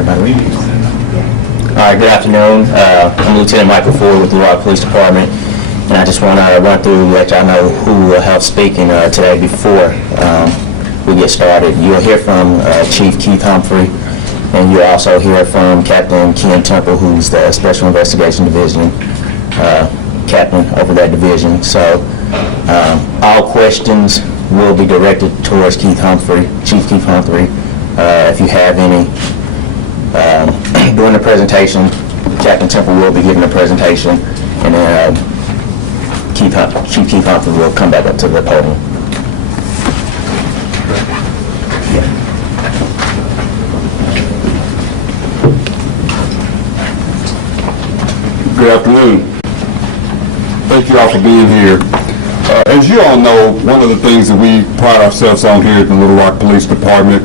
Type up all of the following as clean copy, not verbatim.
Everybody ready? All right, good afternoon. I'm Lieutenant Michael Ford with the Little Rock Police Department, and I just want to run through and let y'all know who will have speaking today before we get started. You'll hear from Chief Keith Humphrey, and you'll also hear from Captain Ken Temple, who's the Special Investigation Division captain over that division. So all questions will be directed towards Chief Keith Humphrey. If you have any during the presentation, Captain Temple will be giving a presentation, and then Chief Keith Humphrey will come back up to the podium. Good afternoon. Thank you all for being here. As you all know, one of the things that we pride ourselves on here at the Little Rock Police Department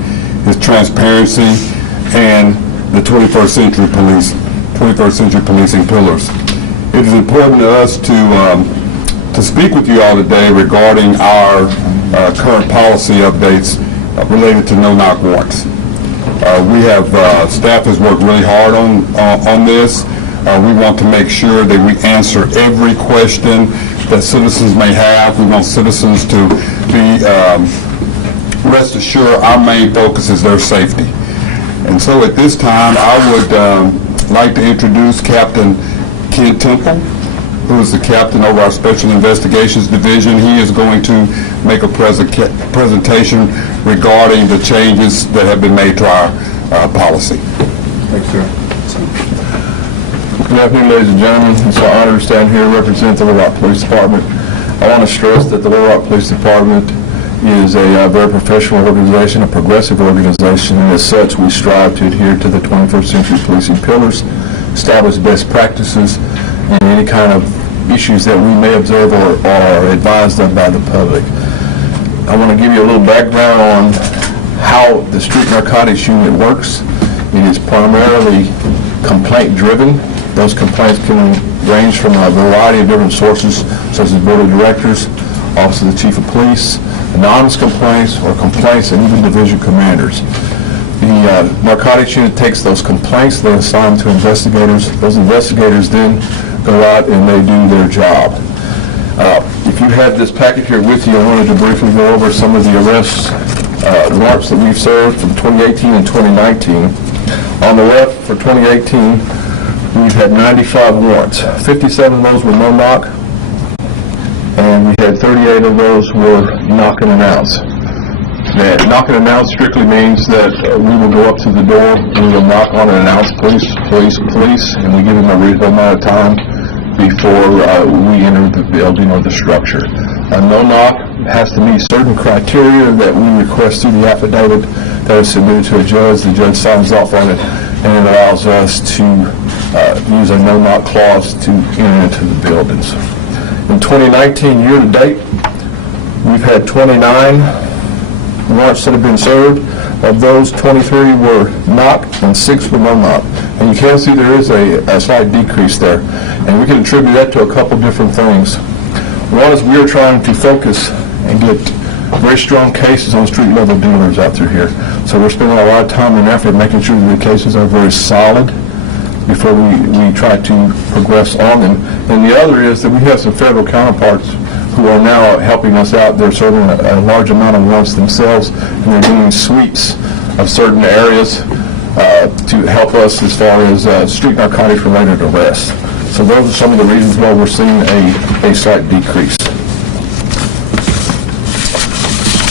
is transparency and the 21st century policing pillars. It is important to us to speak with you all today regarding our current policy updates related to no-knock warrants. We have staff has worked really hard on this. We want to make sure that we answer every question that citizens may have. We want citizens to be rest assured our main focus is their safety. And so at this time, I would like to introduce Captain Ken Temple, who is the captain over our Special Investigations Division. He is going to make a presentation regarding the changes that have been made to our policy. Thanks, sir. Good afternoon, ladies and gentlemen. It's an honor to stand here and represent the Little Rock Police Department. I want to stress that the Little Rock Police Department is a very professional organization, a progressive organization, and as such we strive to adhere to the 21st century policing pillars, establish best practices, and any kind of issues that we may observe or are advised of by the public. I want to give you a little background on how the Street Narcotics Unit works. It is primarily complaint driven. Those complaints can range from a variety of different sources, such as Board of Directors, Office of the Chief of Police, anonymous complaints, or complaints, and even division commanders. The Narcotics Unit takes those complaints, they assign them to investigators. Those investigators then go out and they do their job. If you had this packet here with you, I wanted to briefly go over some of the arrests, warrants that we've served from 2018 and 2019. On the left, for 2018, we've had 95 warrants. 57 of those were no-knock, and we had 38 of those were knock and announce. That knock and announce strictly means that we will go up to the door and we will knock on and announce police, and we give them a reasonable amount of time before we enter the building or the structure. A no-knock has to meet certain criteria that we request through the affidavit that is submitted to a judge. The judge signs off on it, and it allows us to use a no-knock clause to enter into the buildings. In 2019, year to date, we've had 29 warrants that have been served. Of those, 23 were knock and 6 were no-knock. And you can see there is a slight decrease there. And we can attribute that to a couple different things. One is we are trying to focus and get very strong cases on street level dealers out through here. So we're spending a lot of time and effort making sure that the cases are very solid before we try to progress on them. And the other is that we have some federal counterparts who are now helping us out. They're serving a large amount of warrants themselves, and they're doing sweeps of certain areas to help us as far as street narcotics related arrests. So those are some of the reasons why we're seeing a slight decrease.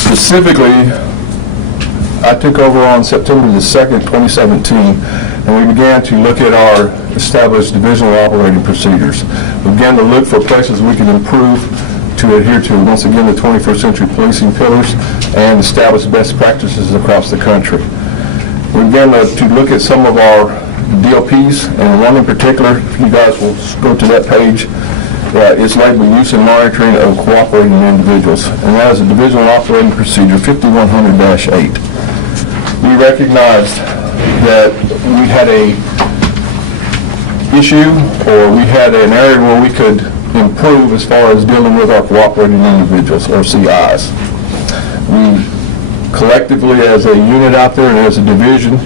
Specifically, I took over on September the 2nd, 2017, and we began to look at our established divisional operating procedures. We began to look for places we could improve to adhere to, once again, the 21st century policing pillars and establish best practices across the country. We began to look at some of our DLPs, and one in particular, if you guys will go to that page, is labeled Use and Monitoring of Cooperating Individuals, and that is a divisional operating procedure 5100-8. We recognized that we had a issue, or we had an area where we could improve as far as dealing with our cooperating individuals, or CIs. We collectively, as a unit out there and as a division,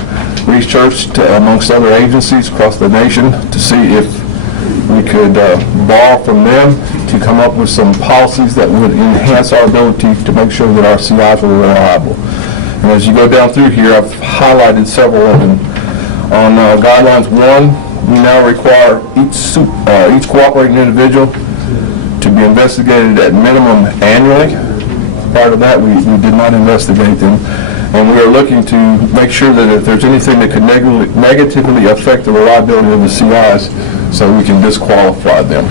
researched amongst other agencies across the nation to see if we could borrow from them to come up with some policies that would enhance our ability to make sure that our CIs were reliable. And as you go down through here, I've highlighted several of them. On guidelines 1, we now require each cooperating individual to be investigated at minimum annually. Prior to that, we did not investigate them. And we are looking to make sure that if there's anything that could negatively affect the reliability of the CIs, so we can disqualify them.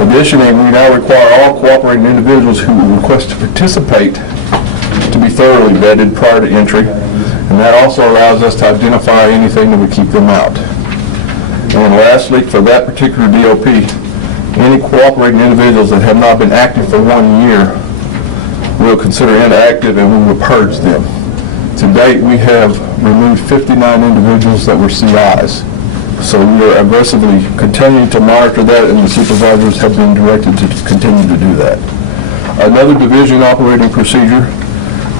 Additionally, we now require all cooperating individuals who request to participate to be thoroughly vetted prior to entry, and that also allows us to identify anything that would keep them out. And lastly, for that particular DOP, any cooperating individuals that have not been active for 1 year, we'll consider inactive and we will purge them. To date, we have removed 59 individuals that were CIs. So we are aggressively continuing to monitor that, and the supervisors have been directed to continue to do that. Another division operating procedure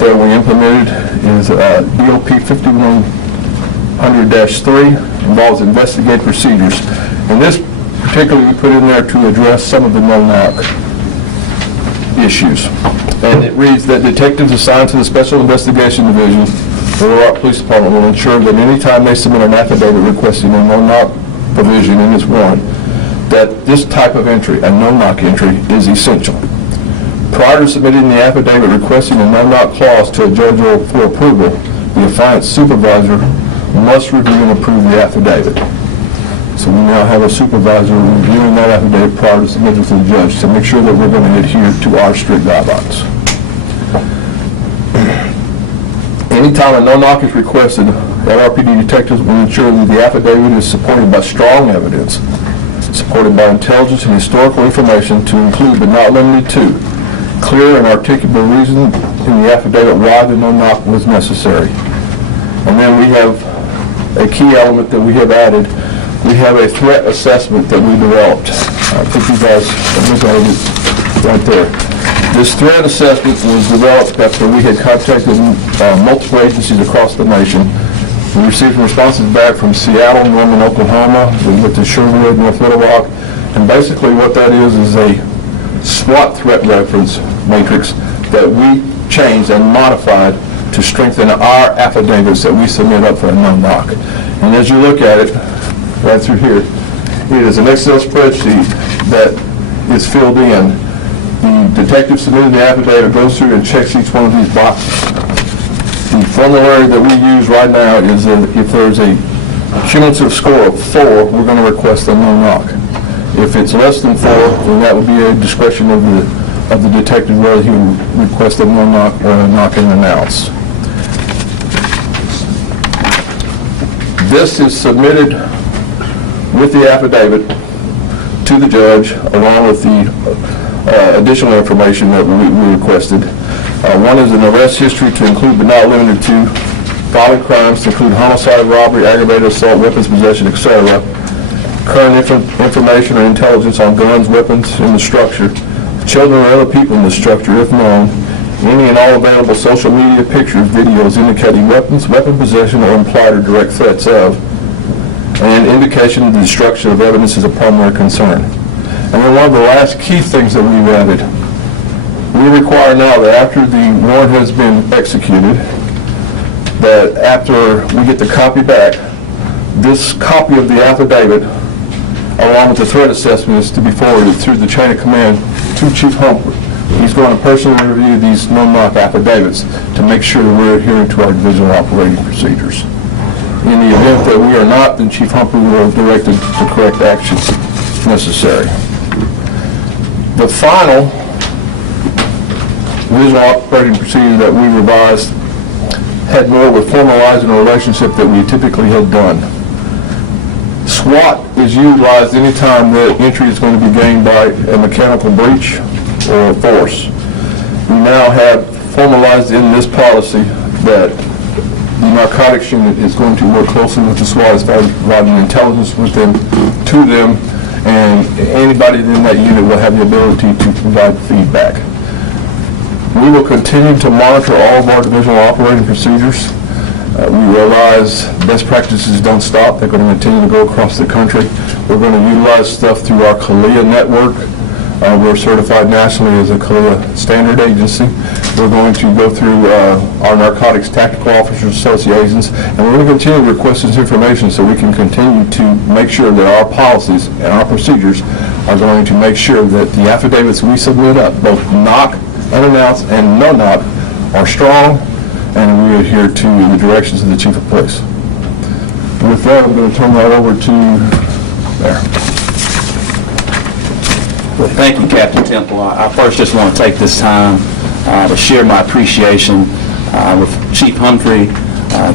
that we implemented is DOP 5100-3, involves investigate procedures. And this particularly we put in there to address some of the no-knock issues. And it reads that detectives assigned to the Special Investigation Division the Little Rock Police Department will ensure that any time they submit an affidavit requesting a no-knock provision in this warrant, that this type of entry, a no-knock entry, is essential. Prior to submitting the affidavit requesting a no-knock clause to a judge for approval, the affiance supervisor must review and approve the affidavit. So we now have a supervisor reviewing that affidavit prior to submitting to the judge to make sure that we're going to adhere to our strict guidelines. Anytime a no-knock is requested, LRPD detectives will ensure that the affidavit is supported by strong evidence, supported by intelligence and historical information to include but not limited to clear and articulable reason in the affidavit why the no-knock was necessary. And then we have a key element that we have added. We have a threat assessment that we developed. I think you guys, right there. This threat assessment was developed after we had contacted multiple agencies across the nation. We received responses back from Seattle, Norman, Oklahoma. We went to Sherwood, North Little Rock. And basically what that is a SWOT threat reference matrix that we changed and modified to strengthen our affidavits that we submit up for a no-knock. And as you look at it, right through here, it is an Excel spreadsheet that is filled in. The detective submitted the affidavit, goes through and checks each one of these boxes. The formulary that we use right now is that if there's a cumulative score of 4, we're going to request a no-knock. If it's less than 4, then that would be a discretion of the detective whether he would request a no-knock or a knock and announce. This is submitted with the affidavit to the judge along with the additional information that we requested. One is an arrest history to include but not limited to violent crimes to include homicide, robbery, aggravated assault, weapons possession, etc. Current information or intelligence on guns, weapons in the structure, children or other people in the structure if known, any and all available social media pictures, videos indicating weapons, weapon possession or implied or direct threats of, and indication of the destruction of evidence is a primary concern. And then one of the last key things that we've added, we require now that after the warrant has been executed, that after we get the copy back, this copy of the affidavit, along with the threat assessment, is to be forwarded through the chain of command to Chief Humphrey. He's going to personally review these no-knock affidavits to make sure that we're adhering to our divisional operating procedures. In the event that we are not, then Chief Humphrey will direct the correct actions necessary. The final divisional operating procedure that we revised had more with formalizing a relationship that we typically had done. SWAT is utilized anytime that entry is going to be gained by a mechanical breach or force. We now have formalized in this policy that the narcotics unit is going to work closely with the SWAT as far as providing intelligence with them, to them, and anybody in that unit will have the ability to provide feedback. We will continue to monitor all of our divisional operating procedures We realize best practices don't stop. They're going to continue to go across the country. We're going to utilize stuff through our CALIA network. We're certified nationally as a CALIA standard agency. We're going to go through our Narcotics Tactical Officers Associations, and we're going to continue to request this information so we can continue to make sure that our policies and our procedures are going to make sure that the affidavits we submit up, both knock, unannounced, and no knock, are strong, and we adhere to the directions of the Chief of Police. With that, I'm going to turn that over to there. Well, thank you, Captain Temple. I first just want to take this time to share my appreciation with Chief Humphrey,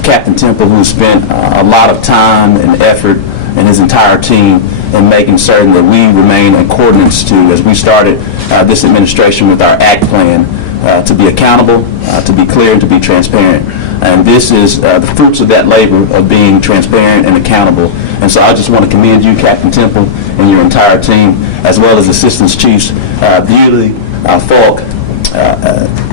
Captain Temple, who spent a lot of time and effort, and his entire team in making certain that we remain in accordance to, as we started this administration with our ACT plan, to be accountable, to be clear, and to be transparent. And this is the fruits of that labor of being transparent and accountable. And so I just want to commend you, Captain Temple, and your entire team, as well as Assistance Chiefs Bewley, Falk,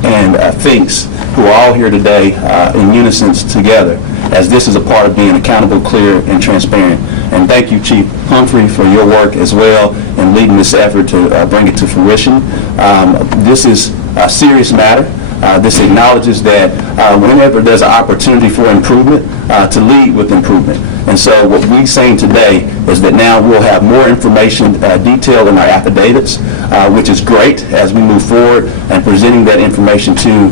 and Finks, who are all here today in unison together, as this is a part of being accountable, clear, and transparent. And thank you, Chief Humphrey, for your work as well in leading this effort to bring it to fruition. This is a serious matter. This acknowledges that whenever there's an opportunity for improvement, to lead with improvement. And so what we're saying today is that now we'll have more information detailed in our affidavits, which is great as we move forward and presenting that information to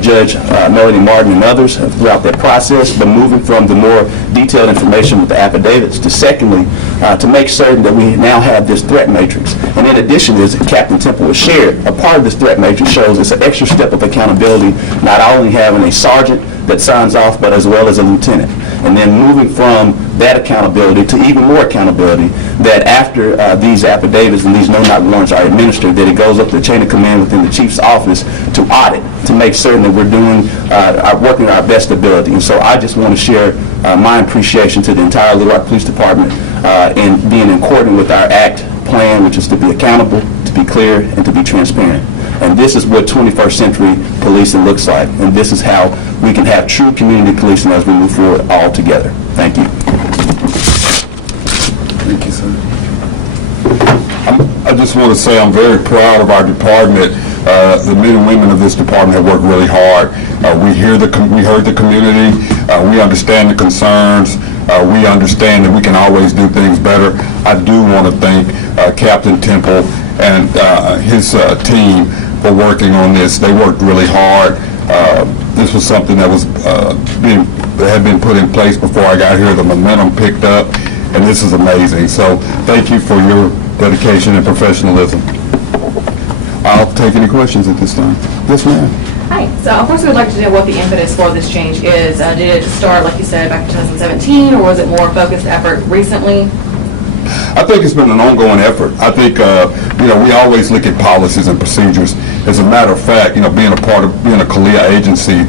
Judge Melody Martin and others throughout that process, but moving from the more detailed information with the affidavits to secondly, to make certain that we now have this threat matrix. And in addition, as Captain Temple has shared, a part of this threat matrix shows it's an extra step of accountability, not only having a sergeant that signs off, but as well as a lieutenant. And then moving from that accountability to even more accountability, that after these affidavits and these no-knock warrants are administered, that it goes up the chain of command within the chief's office to audit, to make certain that we're doing, working at our best ability. And so I just want to share my appreciation to the entire Little Rock Police Department in being in accordance with our ACT plan, which is to be accountable, to be clear, and to be transparent. And this is what 21st century policing looks like. And this is how we can have true community policing as we move forward all together. Thank you. Thank you, sir. I just want to say I'm very proud of our department. The men and women of this department have worked really hard. We heard the community. We understand the concerns. We understand that we can always do things better. I do want to thank Captain Temple and his team for working on this. They worked really hard. This was something that was had been put in place before I got here. The momentum picked up, and this is amazing. So thank you for your dedication and professionalism. I'll take any questions at this time. Yes, ma'am. Hi. So first we'd like to know what the impetus for this change is. Did it start, like you said, back in 2017, or was it more focused effort recently? I think it's been an ongoing effort. I think, we always look at policies and procedures. As a matter of fact, being a part of being a CALIA agency,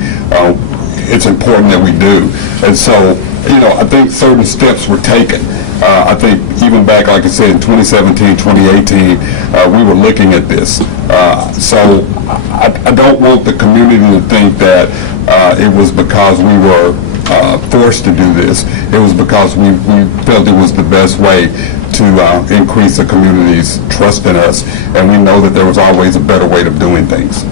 it's important that we do. And so, I think certain steps were taken. I think even back, like I said, in 2017, 2018, we were looking at this. So I don't want the community to think that it was because we were forced to do this. It was because we felt it was the best way to increase the community's trust in us, and we know that there was always a better way of doing things.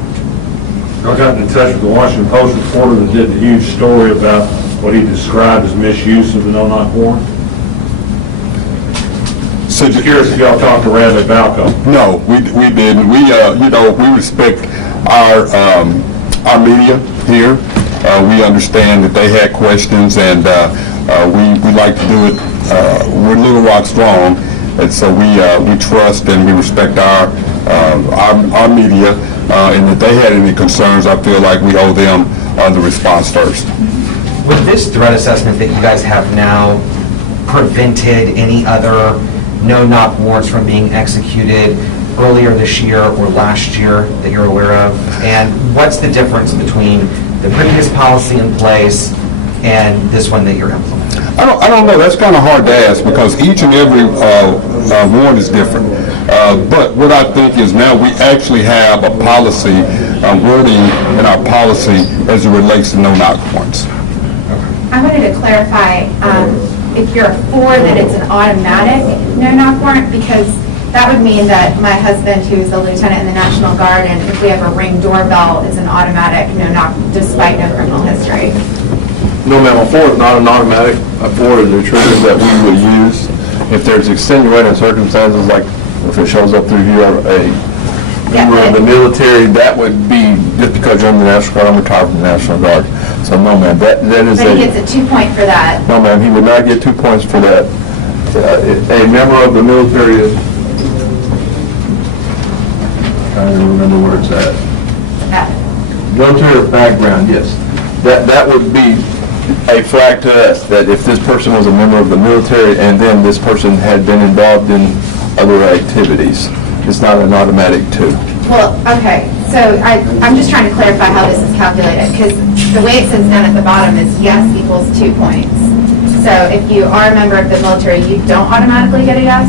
I got in touch with the Washington Post reporter that did a huge story about what he described as misuse of the no-knock warrant. So I'm curious if y'all talked to Radley Balco. No, we didn't. We respect our media here. We understand that they had questions, and we like to do it. We're Little Rock strong, and so we trust and we respect our media. And if they had any concerns, I feel like we owe them the response first. With this threat assessment that you guys have now prevented any other no-knock warrants from being executed earlier this year or last year that you're aware of? And what's the difference between the previous policy in place and this one that you're implementing? I don't know. That's kind of hard to ask because each and every warrant is different. But what I think is now we actually have a policy wording in our policy as it relates to no-knock warrants. Okay. I wanted to clarify, if you're for that it's an automatic no-knock warrant, because that would mean that my husband, who's a lieutenant in the National Guard, and if we have a Ring doorbell, it's an automatic no-knock despite no criminal history. No, ma'am, a 4 is not an automatic. A 4 is a trigger that we would use if there's extenuating circumstances, like if it shows up through here, a member of the military, that would be just because you're in the National Guard, I'm retired from the National Guard. So no, ma'am, that is But he gets a 2-point for that. No, ma'am, he would not get 2 points for that. A member of the military is, I don't even remember where it's at. Military background, yes. That would be a flag to us, that if this person was a member of the military and then this person had been involved in other activities, it's not an automatic 2. Well, okay, so I'm just trying to clarify how this is calculated, because the way it says down at the bottom is yes equals 2 points. So if you are a member of the military, you don't automatically get a yes?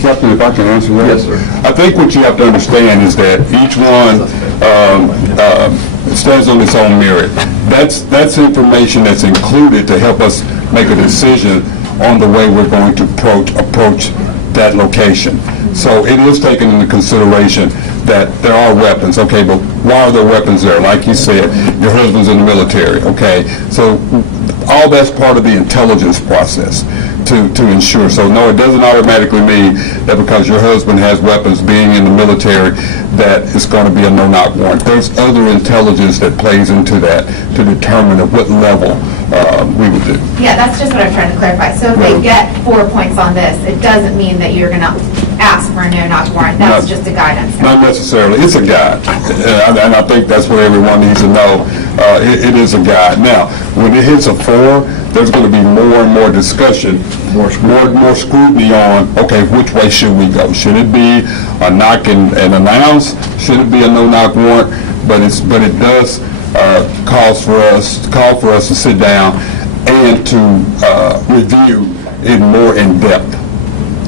Captain, if I can answer that? Yes, sir. I think what you have to understand is that each one stands on its own merit. That's information that's included to help us make a decision on the way we're going to approach that location. So it is taken into consideration that there are weapons, okay, but why are there weapons there? Like you said, your husband's in the military, okay? So all that's part of the intelligence process to ensure. So no, it doesn't automatically mean that because your husband has weapons being in the military that it's going to be a no-knock warrant. There's other intelligence that plays into that to determine at what level we would do. Yeah, that's just what I'm trying to clarify. So if they get 4 points on this, it doesn't mean that you're going to ask for a no-knock warrant. That's just a guidance. Not necessarily. It's a guide. And I think that's what everyone needs to know. It is a guide. Now, when it hits a 4, there's going to be more and more discussion, more scrutiny on, okay, which way should we go? Should it be a knock and announce? Should it be a no-knock warrant? But it does call for us to sit down and to review it more in depth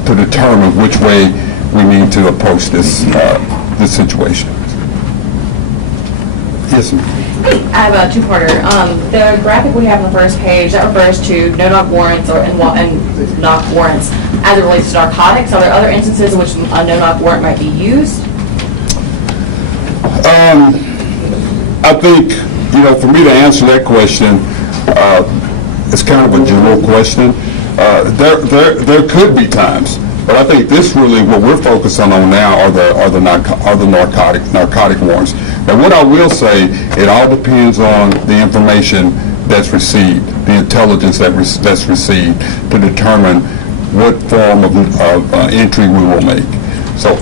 to determine which way we need to approach this situation. Yes, sir. I have a two-parter. The graphic we have on the first page, that refers to no-knock warrants and knock warrants as it relates to narcotics. Are there other instances in which a no-knock warrant might be used? I think, for me to answer that question, it's kind of a general question. There could be times, but I think this really, what we're focusing on now are the narcotic warrants. And what I will say, it all depends on the information that's received, the intelligence that's received to determine what form of entry we will make. So,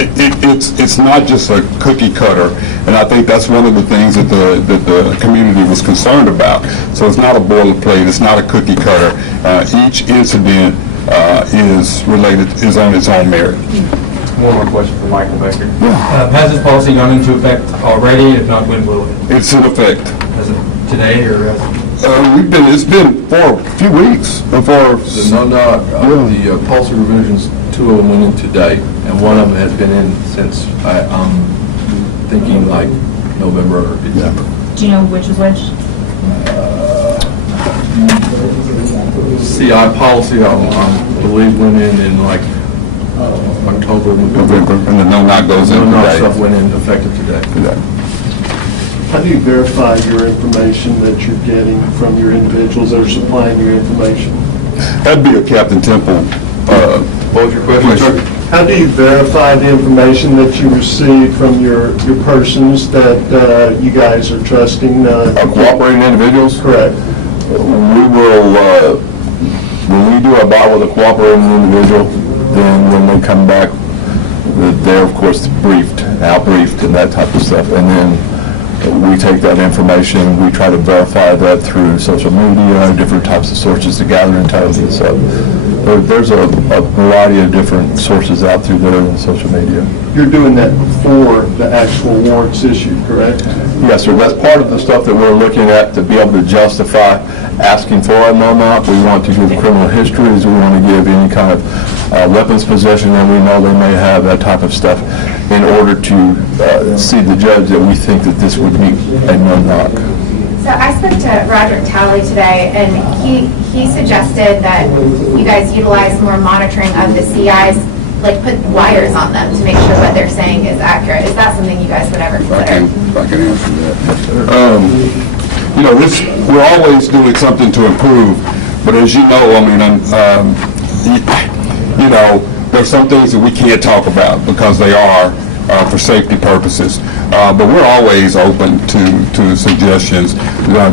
it's not just a cookie cutter, and I think that's one of the things that the community was concerned about. So it's not a boilerplate, it's not a cookie cutter. Each incident is on its own merit. One more question for Michael Becker. Has this policy gone into effect already? If not, when will it? It's in effect. Is it today or? It's been for a few weeks before. The no-knock, the policy revisions, 2 of them went in today, and one of them has been in since, I'm thinking like November or December. Do you know which is which? CI policy, I believe, went in like October, November. And the no-knock goes in No-knock today. stuff went in effective today. How do you verify your information that you're getting from your individuals that are supplying your information? That'd be a Captain Temple. What was your question, sir? How do you verify the information that you receive from your persons that you guys are trusting? Cooperating individuals? Correct. We will, when we do our buy with a cooperating individual, then when they come back, they're of course out-briefed and that type of stuff. And then we take that information, we try to verify that through social media, different types of sources to gather intelligence. So There's a variety of different sources out through there on social media. You're doing that before the actual warrants issued, correct? Yes, sir. That's part of the stuff that we're looking at to be able to justify asking for a no-knock. We want to give criminal histories. We want to give any kind of weapons possession, and we know they may have that type of stuff in order to see the judge that we think that this would be a no-knock. So I spoke to Roderick Talley today, and he suggested that you guys utilize more monitoring of the CIs, like put wires on them to make sure what they're saying is accurate. Is that something you guys would ever consider? If I can answer that. You know, we're always doing something to improve, but as you know, I mean, you know, there's some things that we can't talk about because they are for safety purposes. But we're always open to suggestions.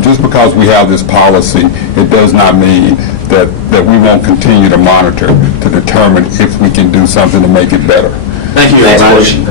Just because we have this policy, it does not mean that we won't continue to monitor to determine if we can do something to make it better. Thank you. Next question.